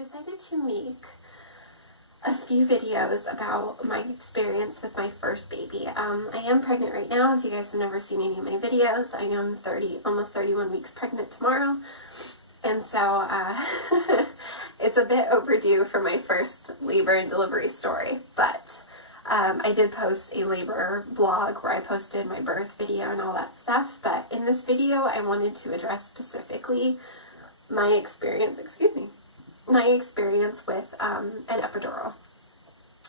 decided to make a few videos about my experience with my first baby. I am pregnant right now. If you guys have never seen any of my videos, I am almost 31 weeks pregnant tomorrow. And so it's a bit overdue for my first labor and delivery story, but I did post a labor blog where I posted my birth video and all that stuff. But in this video, I wanted to address specifically my experience, with an epidural.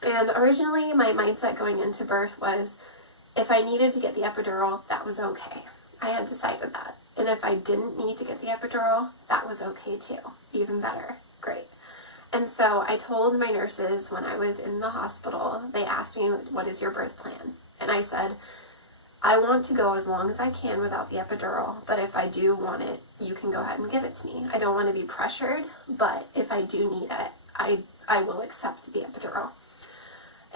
And originally my mindset going into birth was, if I needed to get the epidural, that was okay. I had decided that. And if I didn't need to get the epidural, that was okay too. Even better. Great. And so I told my nurses when I was in the hospital, they asked me, what is your birth plan? And I said, I want to go as long as I can without the epidural, but if I do want it, you can go ahead and give it to me. I don't want to be pressured, but if I do need it, I will accept the epidural.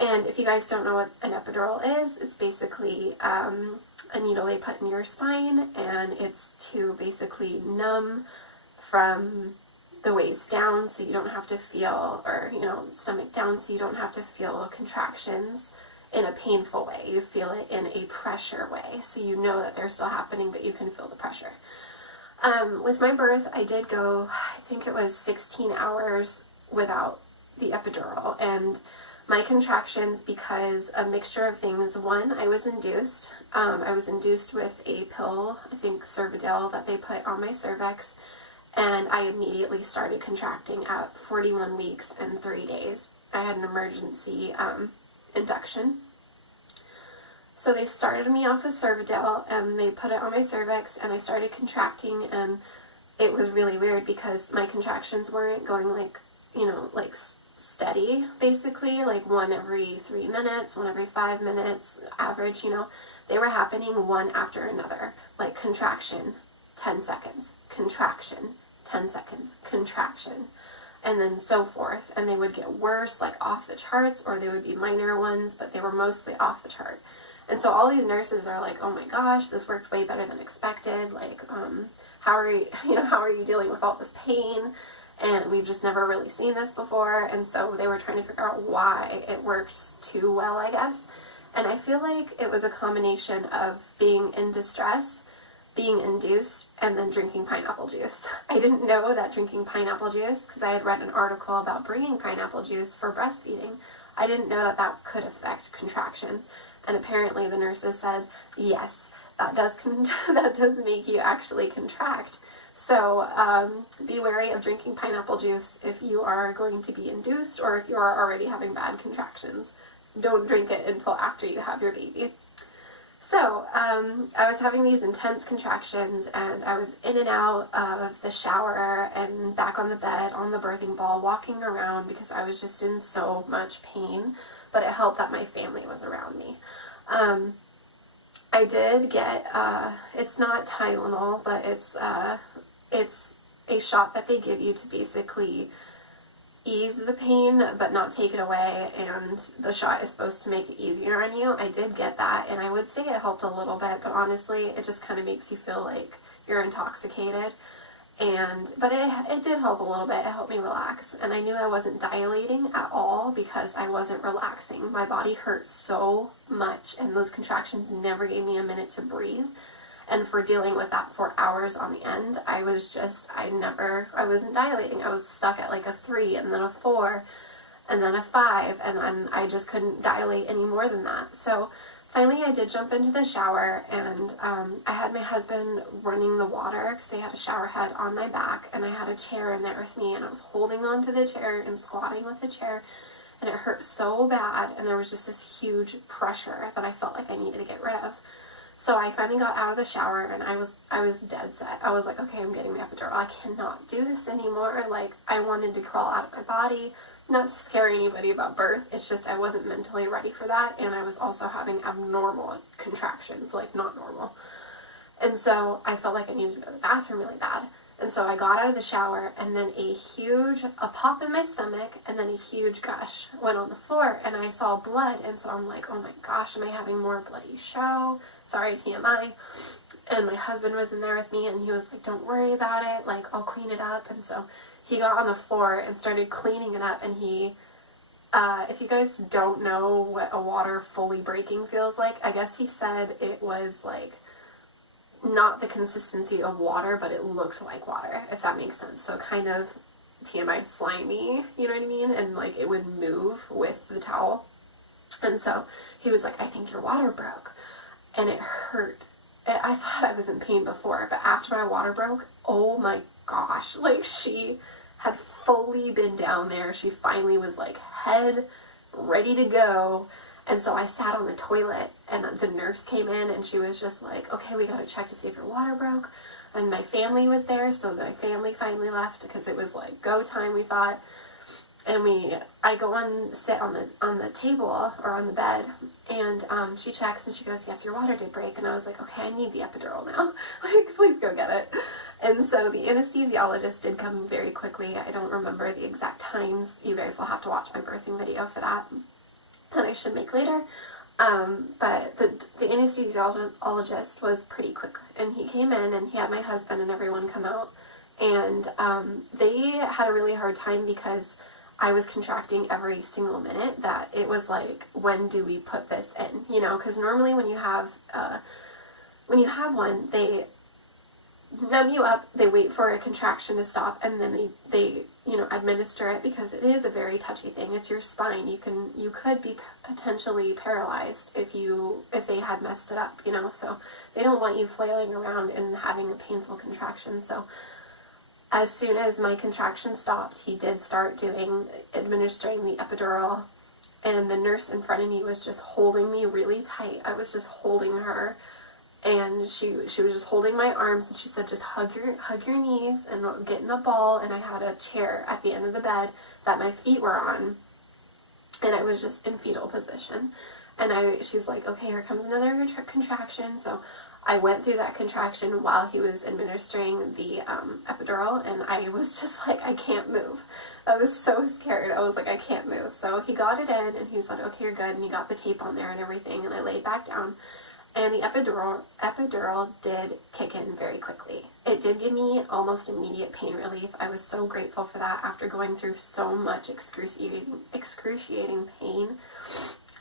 And if you guys don't know what an epidural is, it's basically a needle they put in your spine, and it's to basically numb from the waist down so you don't have to feel, or stomach down so you don't have to feel contractions in a painful way. You feel it in a pressure way, so you know that they're still happening, but you can feel the pressure. With my birth, I did go, I think it was 16 hours without the epidural, and my contractions, because a mixture of things. One, I was induced. I was induced with a pill, I think Cervidil, that they put on my cervix, and I immediately started contracting at 41 weeks and 3 days. I had an emergency induction. So they started me off with Cervidil, and they put it on my cervix, and I started contracting, and it was really weird because my contractions weren't going like steady, basically, like one every 3 minutes, one every 5 minutes, average, they were happening one after another, like contraction, 10 seconds, contraction, 10 seconds, contraction, and then so forth, and they would get worse, like off the charts, or they would be minor ones, but they were mostly off the chart. And so all these nurses are like, oh my gosh, this worked way better than expected, like, how are you dealing with all this pain? And we've just never really seen this before. And so they were trying to figure out why it worked too well, I guess. And I feel like it was a combination of being in distress, being induced, and then drinking pineapple juice. I didn't know that drinking pineapple juice, because I had read an article about bringing pineapple juice for breastfeeding. I didn't know that that could affect contractions. And apparently the nurses said, yes, that does make you actually contract. So be wary of drinking pineapple juice if you are going to be induced, or if you are already having bad contractions. Don't drink it until after you have your baby. So I was having these intense contractions, and I was in and out of the shower and back on the bed, on the birthing ball, walking around because I was just in so much pain, but it helped that my family was around me. I did get, it's not Tylenol, but it's a shot that they give you to basically ease the pain but not take it away, and the shot is supposed to make it easier on you. I did get that, and I would say it helped a little bit, but honestly it just kind of makes you feel like you're intoxicated. But it did help a little bit. It helped me relax, and I knew I wasn't dilating at all because I wasn't relaxing. My body hurt so much, and those contractions never gave me a minute to breathe. And for dealing with that for hours on the end, I wasn't dilating. I was stuck at like a 3, and then a 4, and then a 5, and then I just couldn't dilate any more than that. So finally I did jump into the shower, and I had my husband running the water because they had a shower head on my back, and I had a chair in there with me, and I was holding onto the chair and squatting with the chair, and it hurt so bad, and there was just this huge pressure that I felt like I needed to get rid of. So I finally got out of the shower, and I was dead set. I was like, okay, I'm getting the epidural. I cannot do this anymore. Like, I wanted to crawl out of my body. Not to scare anybody about birth, it's just I wasn't mentally ready for that, and I was also having abnormal contractions, like not normal. And so I felt like I needed to go to the bathroom really bad. And so I got out of the shower, and then a pop in my stomach, and then a huge gush went on the floor, and I saw blood, and so I'm like, oh my gosh, am I having more bloody show? Sorry, TMI. And my husband was in there with me, and he was like, don't worry about it, like, I'll clean it up. And so he got on the floor and started cleaning it up, and he, if you guys don't know what a water fully breaking feels like, I guess he said it was like not the consistency of water, but it looked like water, if that makes sense. So kind of TMI slimy, you know what I mean? And like it would move with the towel. And so he was like, I think your water broke. And it hurt. I thought I was in pain before, but after my water broke, oh my gosh, like she had fully been down there. She finally was like head ready to go. And so I sat on the toilet, and the nurse came in, and she was just like, okay, we got to check to see if your water broke. And my family was there, so my family finally left because it was like go time, we thought. And I go and sit on the table or on the bed, and she checks and she goes, yes, your water did break. And I was like, okay, I need the epidural now. Like, please go get it. And so the anesthesiologist did come very quickly. I don't remember the exact times. You guys will have to watch my birthing video for that I should make later. But the anesthesiologist was pretty quick, and he came in and he had my husband and everyone come out, and they had a really hard time because I was contracting every single minute. That it was like, when do we put this in, you know, because normally when you have one, they numb you up, they wait for a contraction to stop, and then they you know, administer it, because it is a very touchy thing. It's your spine. You could be potentially paralyzed if they had messed it up, you know, so they don't want you flailing around and having a painful contraction. So as soon as my contraction stopped, he did start administering the epidural, and the nurse in front of me was just holding me really tight. I was just holding her, and she was just holding my arms, and she said, just hug your knees and get in a ball. And I had a chair at the end of the bed that my feet were on, and I was just in fetal position. And she's like, okay, here comes another contraction. So I went through that contraction while he was administering the epidural, and I was just like, I can't move. I was so scared. I was like, I can't move. So he got it in, and he said, okay, you're good. And he got the tape on there and everything, and I laid back down. And the epidural did kick in very quickly. It did give me almost immediate pain relief. I was so grateful for that after going through so much excruciating pain.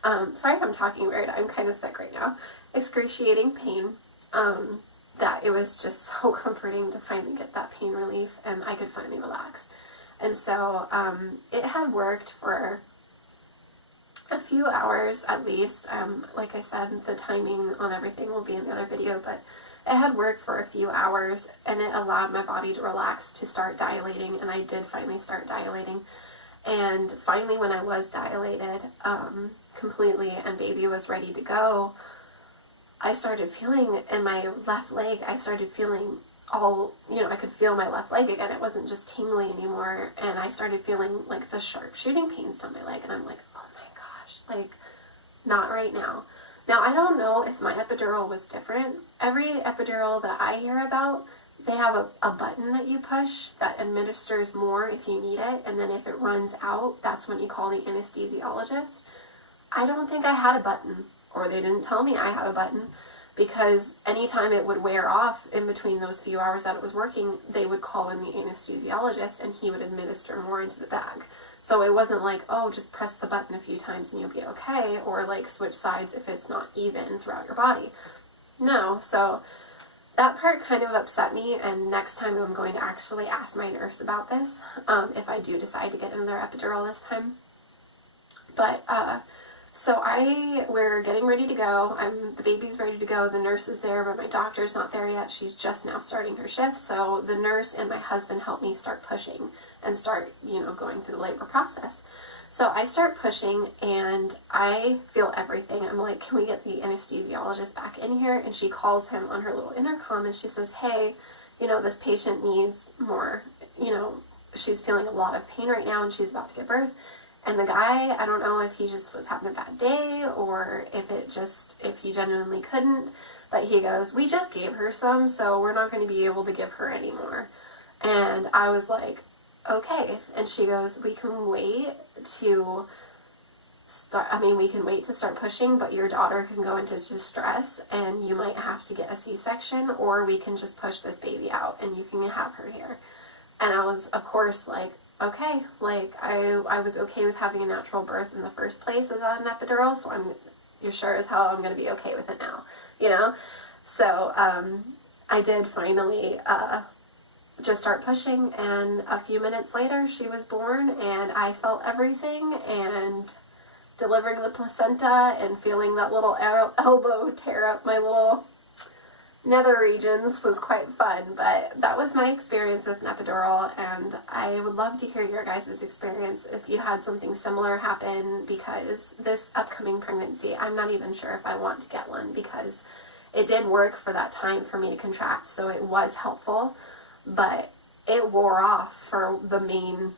Sorry if I'm talking weird. I'm kind of sick right now. Excruciating pain. That it was just so comforting to finally get that pain relief, and I could finally relax. And so it had worked for a few hours at least. Like I said, the timing on everything will be in the other video, but it had worked for a few hours, and it allowed my body to relax, to start dilating, and I did finally start dilating. And finally, when I was dilated completely and baby was ready to go, I started feeling in my left leg, I started feeling I could feel my left leg again. It wasn't just tingling anymore, and I started feeling like the sharp shooting pains down my leg, and I'm like, like, not right now. Now, I don't know if my epidural was different. Every epidural that I hear about, they have a button that you push that administers more if you need it, and then if it runs out, that's when you call the anesthesiologist. I don't think I had a button, or they didn't tell me I had a button, because anytime it would wear off in between those few hours that it was working, they would call in the anesthesiologist, and he would administer more into the bag. So it wasn't like, oh, just press the button a few times and you'll be okay, or like switch sides if it's not even throughout your body. No, so that part kind of upset me, and next time I'm going to actually ask my nurse about this, if I do decide to get another epidural this time. But, so we're getting ready to go. The baby's ready to go. The nurse is there, but my doctor's not there yet. She's just now starting her shift. So the nurse and my husband helped me start pushing and start, going through the labor process. So I start pushing, and I feel everything. I'm like, can we get the anesthesiologist back in here? And she calls him on her little intercom, and she says, hey, this patient needs more, she's feeling a lot of pain right now, and she's about to give birth. And the guy, I don't know if he just was having a bad day, or if he genuinely couldn't, but he goes, we just gave her some, so we're not going to be able to give her any more. And I was like, okay. And she goes, we can wait to start pushing, but your daughter can go into distress, and you might have to get a C-section, or we can just push this baby out, and you can have her here. And I was, of course, like, okay, like, I was okay with having a natural birth in the first place without an epidural, so you're sure as hell I'm going to be okay with it now, you know? So, I did finally, just start pushing, and a few minutes later she was born, and I felt everything, and delivering the placenta and feeling that little elbow tear up my little nether regions was quite fun. But that was my experience with an epidural, and I would love to hear your guys' experience if you had something similar happen, because this upcoming pregnancy, I'm not even sure if I want to get one, because it did work for that time for me to contract, so it was helpful, but it wore off for the main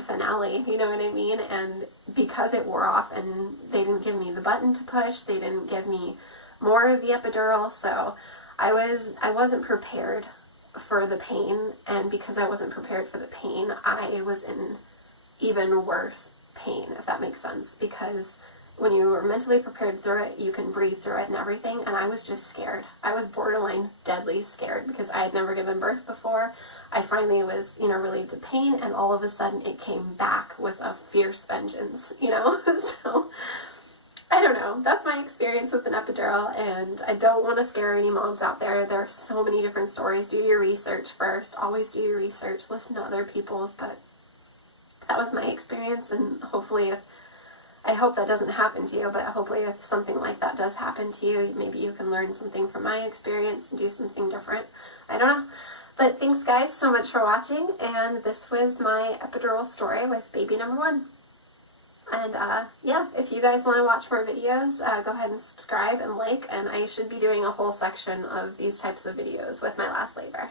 finale, you know what I mean? And because it wore off and they didn't give me the button to push, they didn't give me more of the epidural, so I wasn't prepared for the pain, and because I wasn't prepared for the pain, I was in even worse pain, if that makes sense, because when you are mentally prepared through it, you can breathe through it and everything, and I was just scared. I was borderline deadly scared because I had never given birth before. I finally was, relieved of pain, and all of a sudden it came back with a fierce vengeance, So, I don't know. That's my experience with an epidural, and I don't want to scare any moms out there. There are so many different stories. Do your research first. Always do your research. Listen to other people's, but that was my experience, and I hope that doesn't happen to you, but hopefully if something like that does happen to you, maybe you can learn something from my experience and do something different. I don't know. But thanks guys so much for watching, and this was my epidural story with baby number 1. And yeah, if you guys want to watch more videos, go ahead and subscribe and like, and I should be doing a whole section of these types of videos with my last labor.